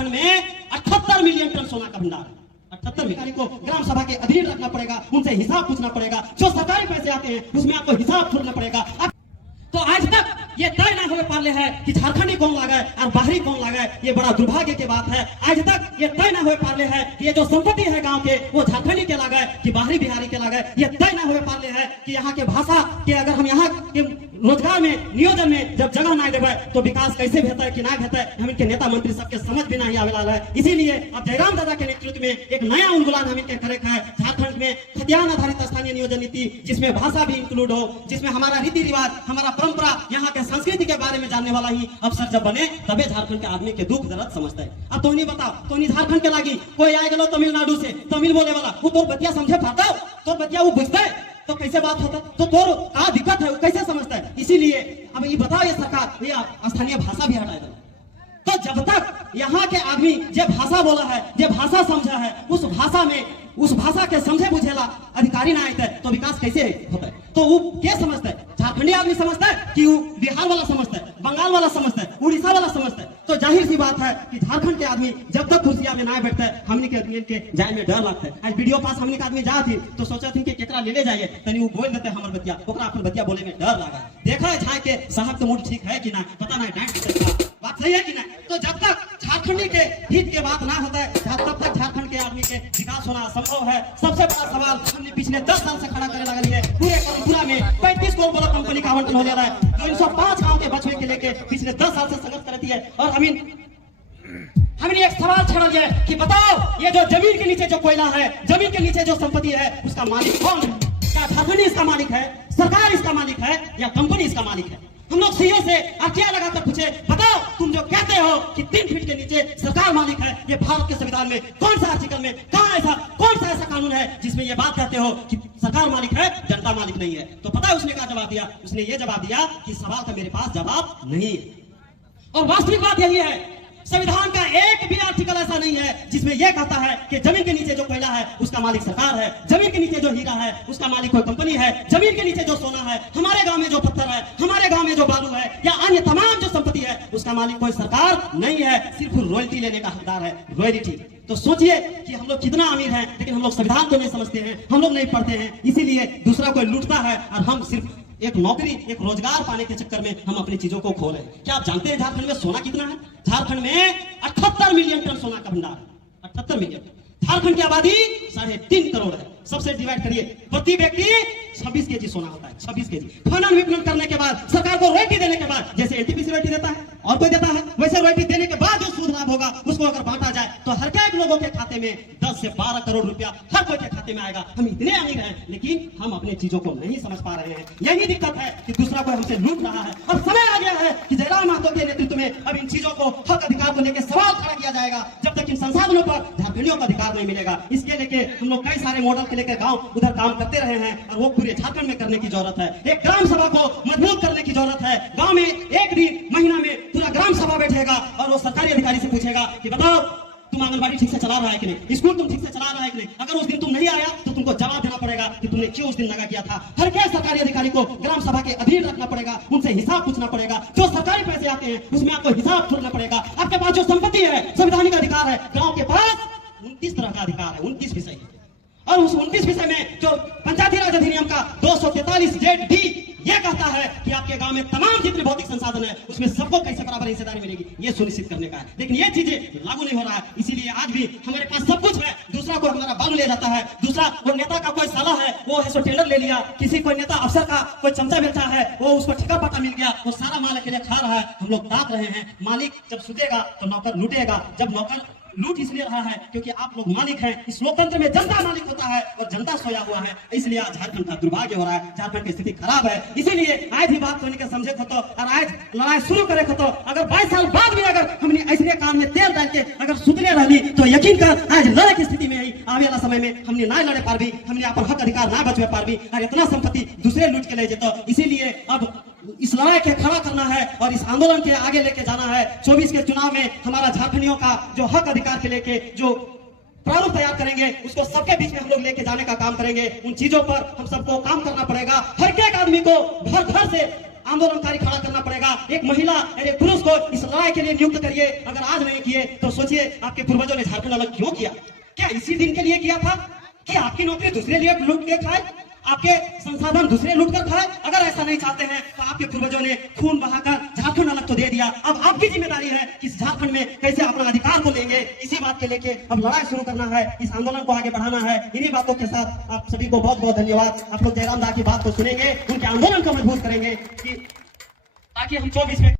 झारखंड में 78 million ton सोना का भंडार है। 78 मिलियन को ग्राम सभा के अधीन रखना पड़ेगा, उनसे हिसाब पूछना पड़ेगा, जो सरकारी पैसे आते हैं उसमें आपको हिसाब छोड़ना पड़ेगा। तो आज तक ये तय ना हो पाले है कि झारखंडी कौन लगाए और बाहरी कौन लगाए, ये बड़ा दुर्भाग्य की बात है। आज तक ये तय ना हो पाले है कि ये जो संपत्ति है गांव के वो झारखंडी के लगाए कि बाहरी बिहारी के लगाए। ये तय ना हो पाले है कि यहाँ के भाषा के अगर हम यहाँ के रोजगार में नियोजन में जब जगह ना देवे तो विकास कैसे बेहतर है कि ना बेहतर है, हम इनके नेता मंत्री सबके समझ भी नहीं आवे वाला है। इसीलिए अब जयराम दादा के नेतृत्व में एक नया उन्मूलन हम इनके करे है। झारखंड में खतियान आधारित स्थानीय नियोजन नीति, जिसमें भाषा भी इंक्लूड हो, जिसमें हमारा रीति रिवाज, हमारा परंपरा, यहाँ के संस्कृति के बारे में जानने वाला ही अफसर जब बने तबे झारखंड के आदमी के दुख दर्द समझता है। अब तो नहीं बताओ, तो नहीं झारखंड के लागी कोई आए गलो तमिलनाडु से तमिल बोले वाला, वो तोर बतिया समझे पाता, तो बतिया वो बुझता है तो कैसे बात होता, तो तोर का दिक्कत है वो कैसे समझता है। इसीलिए अब ये बताओ ये सरकार ये स्थानीय भाषा भी हटाए दो। तो जब तक यहाँ के आदमी जो भाषा बोला है, जो भाषा समझा है, उस भाषा में उस भाषा के समझे बुझेला अधिकारी ना आते तो विकास कैसे होता है। तो वो क्या समझता है, झारखंडी आदमी समझता है कि वो बिहार वाला समझता है, बंगाल वाला समझता है, उड़ीसा वाला समझता है। तो जाहिर सी बात है कि झारखंड के आदमी जब तक कुर्सिया में ना बैठता है हमने के आदमी के जाए में डर लगता है। आज वीडियो पास हमने के आदमी जा थी तो सोचा थी कि केकरा ले जाइए, तनी वो बोल देते हमर बतिया, ओकरा अपन बतिया बोले में डर लगा। देखा है झाए के साहब के मूड ठीक है कि ना, पता नहीं डांट बात सही है कि नहीं। तो जब तक झारखंडी के हित के बात ना होता है तब तक झारखंड के आदमी के विकास होना असंभव है। सबसे बड़ा सवाल हमने पिछले 10 साल से खड़ा करने लगा है। पूरा में 35 करोड़ वाला कंपनी का आवंटन हो जा रहा है, 305 गांव के बचवे के लेके पिछले 10 साल से संघर्ष करती है। और हमने एक सवाल छड़ा दिया है कि बताओ ये जो जमीन के नीचे जो कोयला है, जमीन के नीचे जो संपत्ति है, उसका मालिक कौन है? क्या झारखंडी इसका मालिक है, सरकार इसका मालिक है, या कंपनी इसका मालिक है? हम लोग सीओ से आज्ञा लगाकर पूछे, बताओ तुम जो कहते हो कि 3 फीट के नीचे सरकार मालिक है, ये भारत के संविधान में कौन सा आर्टिकल में कौन सा ऐसा कानून है जिसमें ये बात कहते हो कि सरकार मालिक है, जनता मालिक नहीं है? तो पता है उसने क्या जवाब दिया? उसने ये जवाब दिया कि सवाल का मेरे पास जवाब नहीं है। और वास्तविक बात यही है, संविधान का एक भी आर्टिकल ऐसा नहीं है जिसमें यह कहता है कि जमीन के नीचे जो कोयला है उसका मालिक सरकार है, जमीन के नीचे जो हीरा है उसका मालिक कोई कंपनी है, जमीन के नीचे जो सोना है, हमारे गांव में जो पत्थर है, हमारे गांव में जो बालू है, या अन्य तमाम जो संपत्ति है उसका मालिक कोई सरकार नहीं है, सिर्फ रॉयल्टी लेने का हकदार है, रॉयल्टी। तो सोचिए कि हम लोग कितना अमीर हैं, लेकिन हम लोग संविधान को नहीं समझते हैं, हम लोग नहीं पढ़ते हैं, इसीलिए दूसरा कोई लूटता है और हम सिर्फ एक नौकरी एक रोजगार पाने के चक्कर में हम अपनी चीजों को खो रहे हैं। क्या आप जानते हैं झारखंड में सोना कितना है? झारखंड में 78 मिलियन टन सोना का भंडार है। 78 मिलियन। झारखंड की आबादी 3.5 करोड़ है। सबसे डिवाइड करिए, प्रति व्यक्ति 26 केजी सोना होता है, 26 केजी। खनन विपणन करने के बाद, सरकार को रॉयल्टी देने के बाद, जैसे एनटीपीसी रॉयल्टी देता है और कोई देता है, वैसे रॉयल्टी देने के बाद जो सूद लाभ होगा उसको अगर बांटा जाए तो हर एक लोगों के खाते में 10 से 12 करोड़ रुपया हर कोई के खाते में आएगा। हम इतने अमीर हैं लेकिन हम अपने चीजों को नहीं समझ पा रहे हैं। यही दिक्कत है कि दूसरा कोई हमसे लूट रहा है। और समय आ गया है कि जयराम महतो के नेतृत्व में अब इन चीजों को, हक अधिकार को लेकर सवाल खड़ा किया जाएगा। जब तक इन संसाधनों पर झारखंडियों का अधिकार नहीं मिलेगा, इसके लेके हम लोग कई सारे मॉडल के लेकर गांव उधर काम करते रहे हैं और वो पूरे झारखंड में करने की जरूरत है। एक ग्राम सभा को मजबूत करने की जरूरत है। गांव में एक दिन महीना में पूरा ग्राम सभा बैठेगा और वो सरकारी अधिकारी से पूछेगा कि बताओ तुम आंगनबाड़ी ठीक से चला रहा है कि नहीं, स्कूल तुम ठीक से चला रहा है कि नहीं। अगर उस दिन तुम नहीं आया तो तुमको जवाब देना पड़ेगा कि तुमने क्यों उस दिन लगा किया था। हर क्या सरकारी अधिकारी को ग्राम सभा के अधीन रखना पड़ेगा, उनसे हिसाब पूछना पड़ेगा। जो सरकारी पैसे आते हैं उसमें आपको हिसाब छोड़ना पड़ेगा। आपके पास जो संपत्ति है, संवैधानिक अधिकार है, गाँव के पास 29 तरह का अधिकार है, 29 विषय। और उस 29 विषय में जो पंचायती राज अधिनियम का 243(j)(d) यह कहता है कि आपके गांव में तमाम जितने भौतिक संसाधन है उसमें सबको कैसे बराबर हिस्सेदारी मिलेगी, ये सुनिश्चित करने का है। लेकिन ये चीजें लागू नहीं हो रहा है। इसीलिए आज भी हमारे पास सब कुछ है, दूसरा को हमारा बालू ले जाता है, दूसरा वो नेता का कोई साला है वो है सो टेंडर ले लिया, किसी कोई नेता अफसर का कोई चमचा बेचा है वो उसको ठेका पट्टा मिल गया, वो सारा माल अकेले खा रहा है। हम लोग ताक रहे हैं। मालिक जब सुतेगा तो नौकर लूटेगा। जब नौकर लूट इसलिए रहा है क्योंकि आप लोग मालिक हैं। इस लोकतंत्र में जनता मालिक होता है और जनता सोया हुआ है। इसलिए आज झारखंड का दुर्भाग्य हो रहा है, झारखंड की स्थिति खराब है। इसीलिए आज ही बात करने के समझे को तो और आज लड़ाई शुरू करे को तो अगर 22 साल बाद भी अगर हमने ऐसे काम में तेल डाल के अगर सुतले रही तो यकीन कर आज लड़े की स्थिति में ही आने वाला समय में हमने ना लड़े पार भी, हमने अपन हक अधिकार ना बचवे पार भी और इतना संपत्ति दूसरे लूट के ले जेतो। इसीलिए अब इस लड़ाई के खड़ा करना है और इस आंदोलन के आगे लेके जाना है। 24 के चुनाव में हमारा झारखंडियों का जो हक अधिकार के लेके जो प्रारूप तैयार करेंगे उसको सबके बीच में हम लोग लेके जाने का काम करेंगे। उन चीजों पर हम सबको काम करना पड़ेगा। हर एक आदमी को घर घर से आंदोलनकारी खड़ा करना पड़ेगा। एक महिला और एक पुरुष को इस लड़ाई के लिए नियुक्त करिए। अगर आज नहीं किए तो सोचिए आपके पूर्वजों ने झारखंड अलग क्यों किया? क्या इसी दिन के लिए किया था कि आपकी नौकरी दूसरे लिए लूट के खाए, आपके संसाधन दूसरे लूट कर खाए? अगर ऐसा नहीं चाहते हैं तो आपके पूर्वजों ने खून बहाकर झारखंड अलग तो दे दिया, अब आपकी जिम्मेदारी है कि इस झारखंड में कैसे अपना अधिकार को लेंगे। इसी बात के लेके अब लड़ाई शुरू करना है, इस आंदोलन को आगे बढ़ाना है। इन्हीं बातों के साथ आप सभी को बहुत बहुत धन्यवाद। आप लोग जयराम दा की बात को सुनेंगे, उनके आंदोलन को मजबूत करेंगे कि ताकि हम 24 में